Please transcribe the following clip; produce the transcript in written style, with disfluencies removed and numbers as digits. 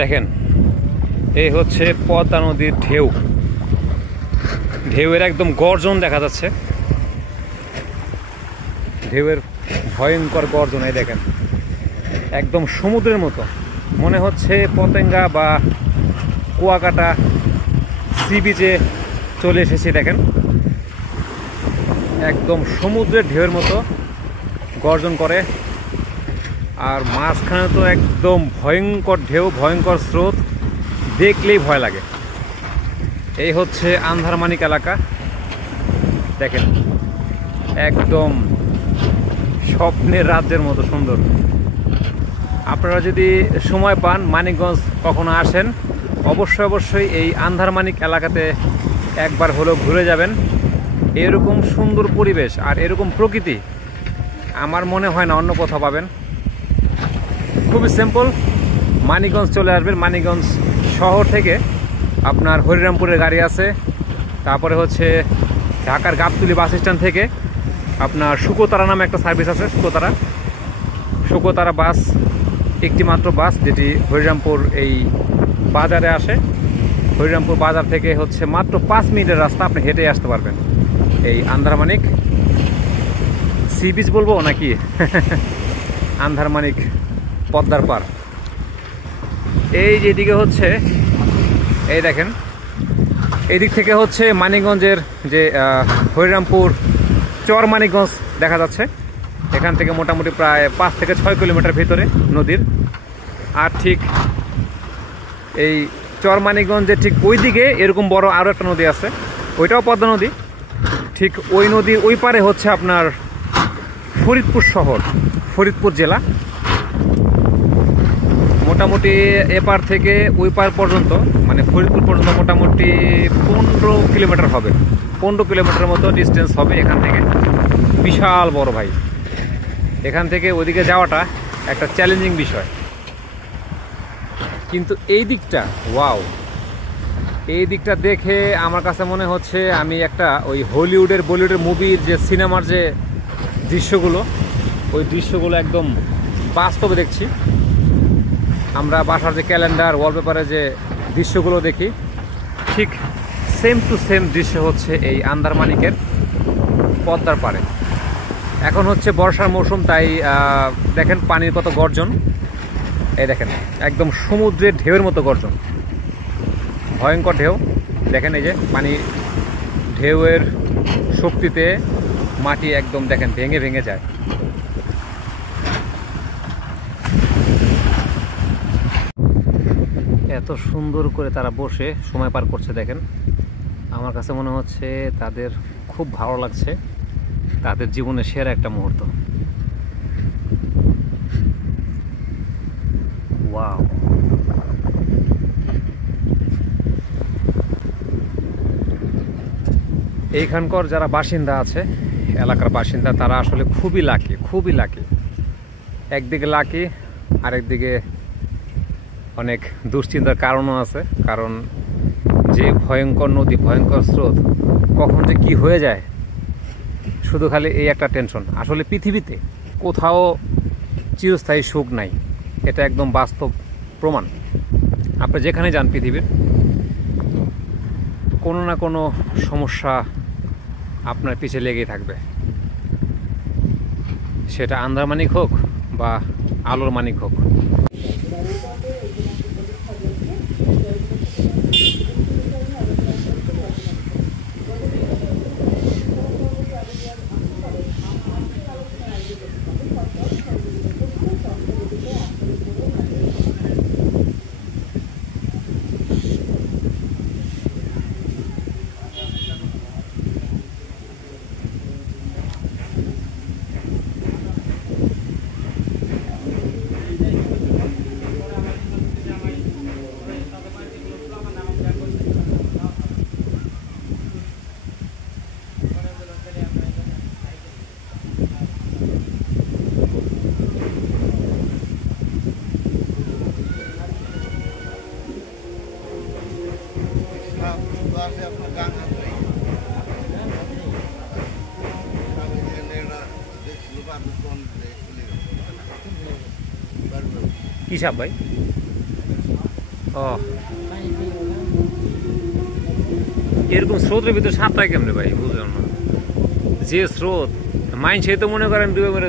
দেখেন, এই হচ্ছে পদ্মা নদীর ঢেউ। ঢেউয়ের একদম গর্জন দেখা যাচ্ছে, ঢেউয়ের ভয়ঙ্কর গর্জন। এই দেখেন, একদম সমুদ্রের মতো মনে হচ্ছে। পতেঙ্গা বা কুয়াকাটা সি বিচে চলে এসেছি। দেখেন, একদম সমুদ্রের ঢেউয়ের মতো গর্জন করে। আর মাঝখানে তো একদম ভয়ঙ্কর ঢেউ, ভয়ঙ্কর স্রোত, দেখলেই ভয় লাগে। এই হচ্ছে আন্ধারমানিক এলাকা। দেখেন, একদম স্বপ্নের রাজ্যের মতো সুন্দর। আপনারা যদি সময় পান, মানিকগঞ্জ কখনো আসেন, অবশ্যই এই আন্ধারমানিক এলাকাতে একবার হলেও ঘুরে যাবেন। এরকম সুন্দর পরিবেশ আর এরকম প্রকৃতি আমার মনে হয় না অন্য কোথাও পাবেন। খুবই সিম্পল, মানিকগঞ্জ চলে আসবেন। মানিকগঞ্জ শহর থেকে আপনার হরিরামপুরের গাড়ি আছে, তারপরে হচ্ছে ঢাকার গাবতলী বাস স্ট্যান্ড থেকে আপনার শুকোতারা নামে একটা সার্ভিস আছে। শুকোতারা বাস একটি মাত্র বাস, যেটি হরিরামপুর এই বাজারে আসে। হরিরামপুর বাজার থেকে হচ্ছে মাত্র 5 মিনিটের রাস্তা, আপনি হেঁটে আসতে পারবেন এই আন্ধারমানিক সি বিচ বলবো নাকি আন্ধারমানিক পদ্মার পার। এই যেদিকে হচ্ছে, এই দেখেন, এই দিক থেকে হচ্ছে মানিকগঞ্জের যে হরিরামপুর চর মানিকগঞ্জ দেখা যাচ্ছে। এখান থেকে মোটামুটি প্রায় 5 থেকে 6 কিলোমিটার ভিতরে নদীর। আর ঠিক এই চর মানিকগঞ্জের ঠিক ওই দিকে এরকম বড় আরও একটা নদী আছে, ওইটাও পদ্মা নদী। ঠিক ওই নদীর ওই পারে হচ্ছে আপনার ফরিদপুর শহর, ফরিদপুর জেলা। মোটামুটি এপার থেকে ওই পার পর্যন্ত, মানে ফরিদপুর পর্যন্ত মোটামুটি 15 কিলোমিটার হবে। 15 কিলোমিটার মতো ডিস্টেন্স হবে এখান থেকে। বিশাল বড় ভাই, এখান থেকে ওইদিকে যাওয়াটা একটা চ্যালেঞ্জিং বিষয়। কিন্তু এই দিকটা, ওয়াও, এই দিকটা দেখে আমার কাছে মনে হচ্ছে আমি একটা ওই হলিউডের বলিউডের মুভির যে সিনেমার যে দৃশ্যগুলো, ওই দৃশ্যগুলো একদম বাস্তবে দেখছি। আমরা বাসার যে ক্যালেন্ডার, ওয়ালপেপারে যে দৃশ্যগুলো দেখি, ঠিক সেম টু সেম দৃশ্য হচ্ছে এই আন্দারমানিকের পদ্মার পাড়ে। এখন হচ্ছে বর্ষার মৌসুম, তাই দেখেন পানির কত গর্জন। এই দেখেন, একদম সমুদ্রের ঢেউয়ের মতো গর্জন, ভয়ঙ্কর ঢেউ। দেখেন এই যে পানি, ঢেউয়ের শক্তিতে মাটি একদম দেখেন ভেঙে ভেঙে যায়। এত সুন্দর করে তারা বসে সময় পার করছে। দেখেন, আমার কাছে মনে হচ্ছে তাদের খুব ভালো লাগছে, তাদের জীবনের সেরা একটা মুহূর্ত। ওয়াও, এইখানকার যারা বাসিন্দা আছে, এলাকার বাসিন্দা, তারা আসলে খুবই লাকি, খুবই লাকি। একদিকে লাকি, আরেকদিকে অনেক দুশ্চিন্তার কারণও আছে। কারণ যে ভয়ঙ্কর নদী, ভয়ঙ্কর স্রোত, কখন যে কি হয়ে যায়, শুধু খালি এই একটা টেনশন। আসলে পৃথিবীতে কোথাও চিরস্থায়ী সুখ নাই, এটা একদম বাস্তব প্রমাণ। আপনি যেখানে যান পৃথিবীর, কোনো না কোনো সমস্যা আপনার পিছে লেগেই থাকবে। সেটা আন্দারমানিক হোক বা আলোর মানিক হোক। কি সাপ ভাই? ও এরকম স্রোতের ভিতরে সাঁতরায় কেমনে ভাই বুঝলাম না যে স্রোত মাইন সে তো মনে করেন ডুবে মেরে